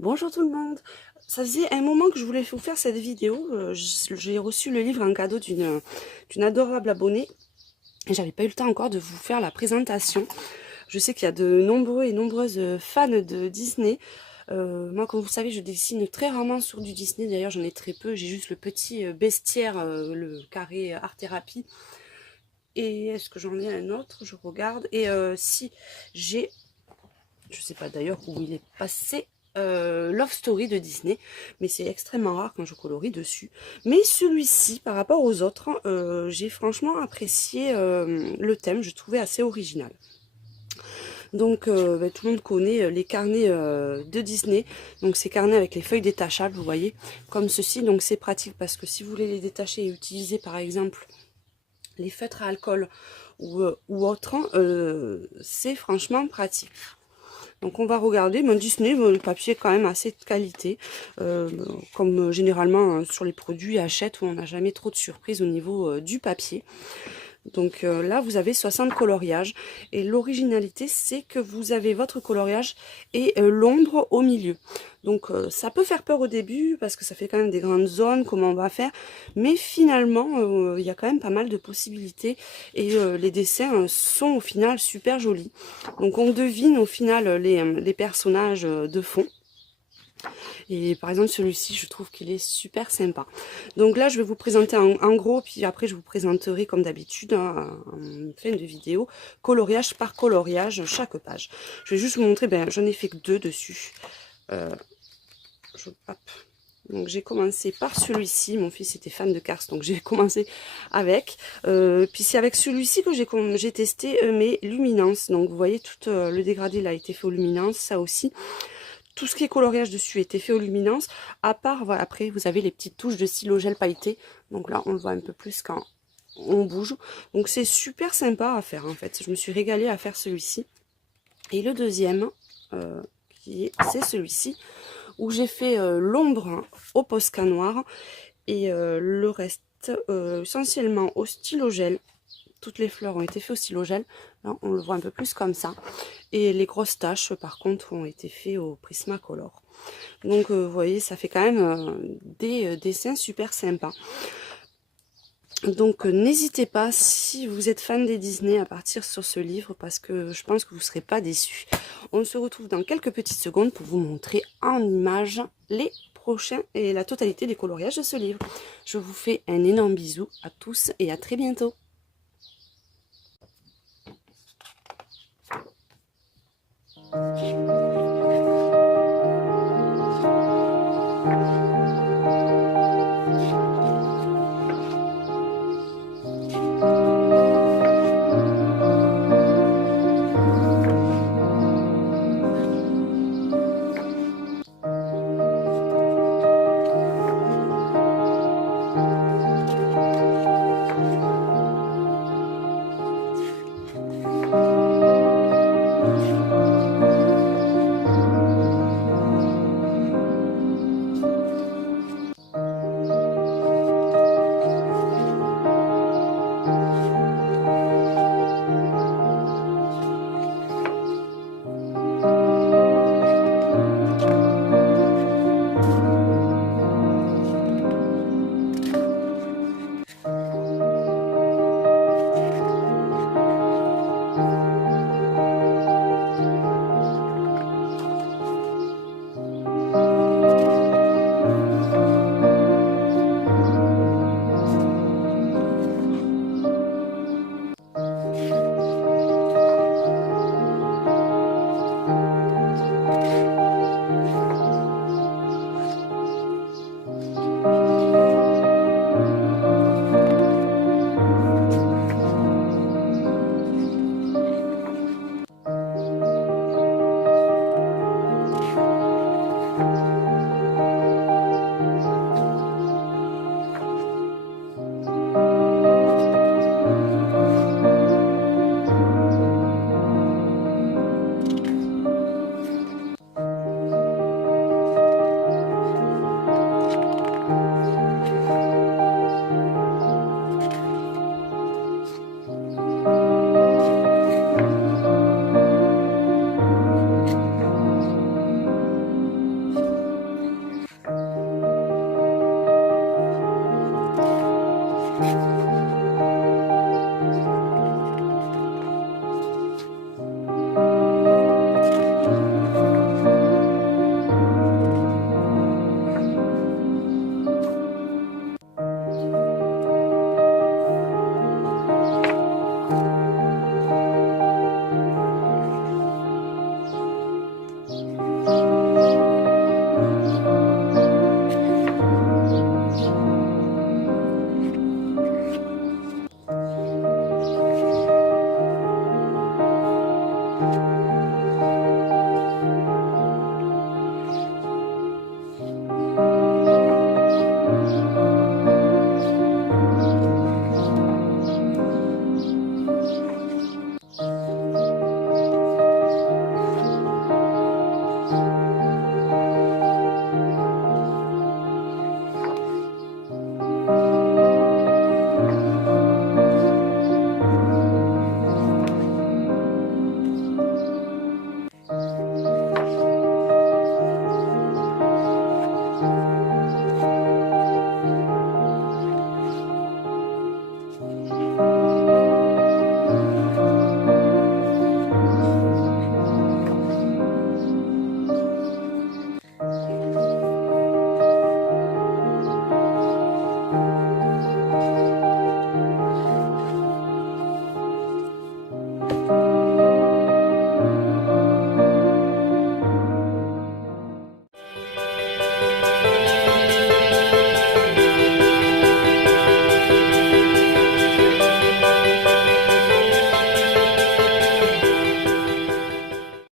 Bonjour tout le monde. Ça faisait un moment que je voulais vous faire cette vidéo. J'ai reçu le livre en cadeau d'une adorable abonnée et j'avais pas eu le temps encore de vous faire la présentation. Je sais qu'il y a de nombreux et nombreuses fans de Disney. Moi, comme vous savez, je dessine très rarement sur du Disney. D'ailleurs, j'en ai très peu. J'ai juste le petit bestiaire, le carré art thérapie. Et est-ce que j'en ai un autre? Je regarde. Et si j'ai, je sais pas d'ailleurs où il est passé, Love Story de Disney, mais c'est extrêmement rare quand je colorie dessus. Mais celui-ci, par rapport aux autres, j'ai franchement apprécié le thème, je trouvais assez original. Donc tout le monde connaît les carnets de Disney, donc ces carnets avec les feuilles détachables, vous voyez, comme ceci. Donc c'est pratique parce que si vous voulez les détacher et utiliser par exemple les feutres à alcool ou autre, c'est franchement pratique. Donc on va regarder, mon Disney, le papier est quand même assez de qualité, comme généralement sur les produits achète où on n'a jamais trop de surprises au niveau du papier. Donc là vous avez 60 coloriages et l'originalité c'est que vous avez votre coloriage et l'ombre au milieu. Donc ça peut faire peur au début parce que ça fait quand même des grandes zones, comment on va faire, mais finalement il y a quand même pas mal de possibilités et les dessins sont au final super jolis. Donc on devine au final les personnages de fond. Et par exemple, celui-ci, je trouve qu'il est super sympa. Donc là, je vais vous présenter en gros, puis après, je vous présenterai, comme d'habitude, en fin de vidéo, coloriage par coloriage, chaque page. Je vais juste vous montrer, ben, j'en ai fait que 2 dessus. Hop. Donc j'ai commencé par celui-ci, mon fils était fan de Cars, donc j'ai commencé avec. Puis c'est avec celui-ci que j'ai testé mes luminances. Donc vous voyez, tout le dégradé là a été fait aux luminances, ça aussi. Tout ce qui est coloriage dessus était fait aux luminances, à part, voilà, après vous avez les petites touches de stylo gel pailleté, donc là on le voit un peu plus quand on bouge, donc c'est super sympa à faire en fait, je me suis régalée à faire celui-ci. Et le deuxième, c'est celui-ci, où j'ai fait l'ombre au Posca noir, et le reste essentiellement au stylo gel. Toutes les fleurs ont été faites au stylo gel, là on le voit un peu plus comme ça. Et les grosses taches, par contre, ont été faites au Prismacolor. Donc, vous voyez, ça fait quand même des dessins super sympas. Donc, n'hésitez pas, si vous êtes fan des Disney, à partir sur ce livre, parce que je pense que vous ne serez pas déçus. On se retrouve dans quelques petites secondes pour vous montrer en images les prochains et la totalité des coloriages de ce livre. Je vous fais un énorme bisou à tous et à très bientôt.